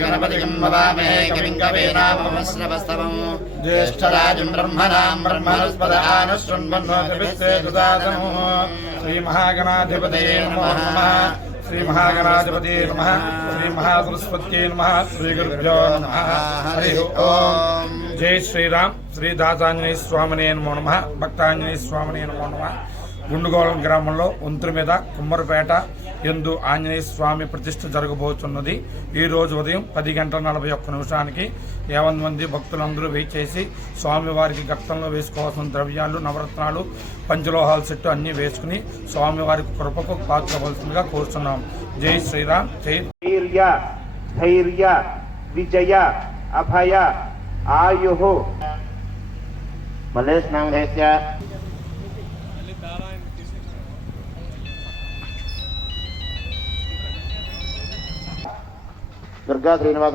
गणपतिं भवामहे कविं कवीनामश्रवस्तमम् ज्येष्ठराजं ब्रह्मणां ब्रह्मणस्पद आनशृण्वन्नोतिभिस्ते दुदातमुः श्रीमहागणाधिपतये नमो नमः श्रीमहागणाधिपतये नमः श्रीमहासरस्वत्यै नमः श्रीगुरुभ्यो नमः हरिः ओम् జై శ్రీరామ్. శ్రీ దాతాంజనేయ స్వామినే నమో నమ. భక్తాంజనేయ స్వామినే నమో నమ. గుండుగోళం గ్రామంలో వంతుల మీద కుమ్మరిపేట ఎందు ఆంజనేయ స్వామి ప్రతిష్ఠ జరగబోతున్నది ఈ రోజు ఉదయం పది గంటల నలభై ఒక్క నిమిషానికి యావన్ మంది భక్తులందరూ వెయిట్ చేసి స్వామివారికి గక్తంలో వేసుకోవాల్సిన ద్రవ్యాలు నవరత్నాలు పంచలోహాల సెట్టు అన్నీ వేసుకుని స్వామివారికి కృపకు పాత్రవలసిందిగా కోరుతున్నాం జై శ్రీరామ్. జై ధైర్య ధైర్య విజయ అభయ ఆయు मल्लेश नामधेयस्य दुर्गा श्रीनिवास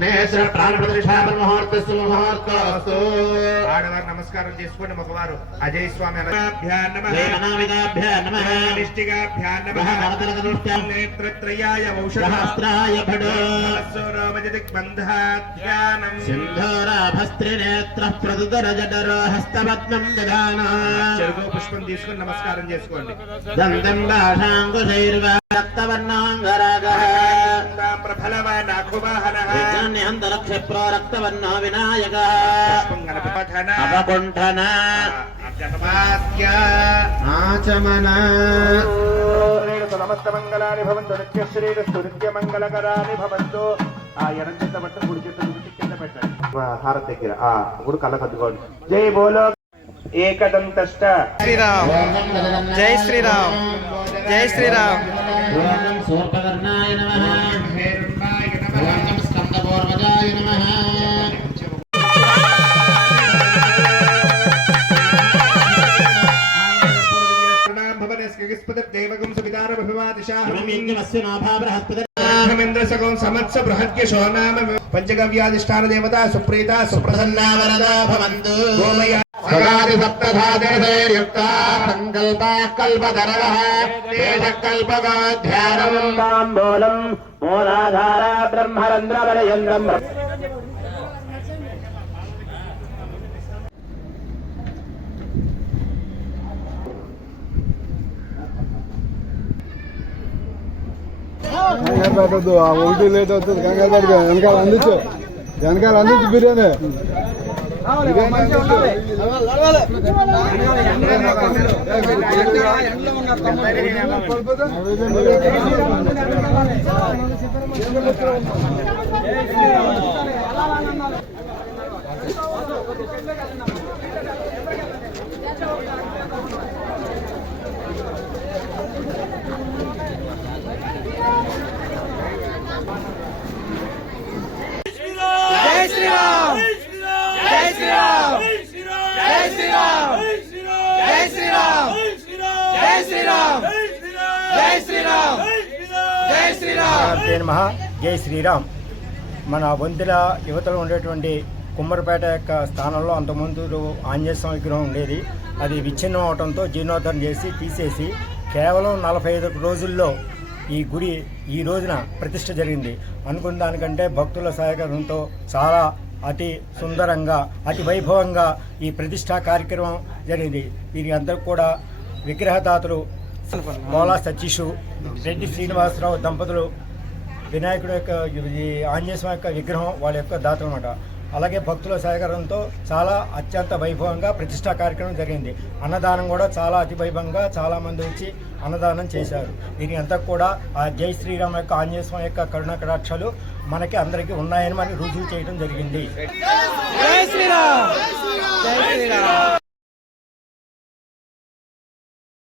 పెట్టండి ఆడవారు నమస్కారం చేసుకోండి మగవారు. అజయ్ స్వామి. నేత్రత్రయాయ ఔషధాస్త్రాయ బంధాధ్యానం సింధూరాభస్త్రినేత్ర ప్రదుదర జడరో హస్తపద్మం పుష్పం తీసుకొని నమస్కారం చేసుకోండి. రక్తవర్ణాంగరాగः అపకుంఠన జన్మాద్య ఆచమన సమస్త మంగళాని భవంతు ఆ ఎడం చేత పట్టు కుడి చేత కింద పెట్టండి హారతి దగ్గర ఆ ఇప్పుడు కళ్ళ కద్దుకోండి జై బోలో ఏకదంతష్ట శ్రీరామ్ జై శ్రీరామ్ జై శ్రీరామ్ देवगुं सुविदारमभिवादिशाहमिन्द्रस्य नाभा बृहस्पतिर्नाहमिन्द्रसगुं समत्स देवता सुप्रीता सुप्रसन्ना वरदा भवन्तु गोमया सप्तधातिर्युक्ता सङ्कल्पाः कल्पतरवः देशकल्पगाध्यानम् ताम्बूलम् मूलाधारा ब्रह्मरन्द्रवरयन्द्रम् కంగారు పెట్టద్దు ఆ ఒకటి లేట్ అవుతుంది కంగారు పెట్టదు వెనకాల అందించు వెనకాల అందించు బిర్యానీ బిర్యానీ జై శ్రీరామ్ జై శ్రీరామ్ జై శ్రీరామ్ జై శ్రీరామ్ జై శ్రీరామ్ జై శ్రీరామ్ జై నమ. జై జై శ్రీరామ్. మన వంతుల యువతలో ఉండేటువంటి కుమ్మరిపేట యొక్క స్థానంలో అంతకుముందు ఆంజనేయ స్వామి విగ్రహం ఉండేది. అది విచ్ఛిన్నం అవడంతో జీర్ణోద్ధరణ చేసి తీసేసి కేవలం నలభై ఐదు రోజుల్లో ఈ గుడి ఈ రోజున ప్రతిష్ట జరిగింది. అనుకున్న దానికంటే భక్తుల సహకారంతో చాలా అతి సుందరంగా అతి వైభవంగా ఈ ప్రతిష్టా కార్యక్రమం జరిగింది. దీనికి అందరూ కూడా విగ్రహదాతలు మౌలా సతీషు రెడ్డి శ్రీనివాసరావు దంపతులు వినాయకుడు యొక్క ఈ ఆంజనేయ స్వామి యొక్క విగ్రహం వాళ్ళ యొక్క దాతలు అనమాట అలాగే భక్తుల సహకారంతో చాలా అత్యంత వైభవంగా ప్రతిష్టా కార్యక్రమం జరిగింది. అన్నదానం కూడా చాలా అతి వైభవంగా చాలా మంది వచ్చి అన్నదానం చేశారు. దీని అంతా కూడా ఆ జై శ్రీరామ్ యొక్క ఆంజనేయ స్వామి యొక్క కరుణ కటాక్షాలు మనకి అందరికీ ఉన్నాయని మనకి రుజువు చేయడం జరిగింది.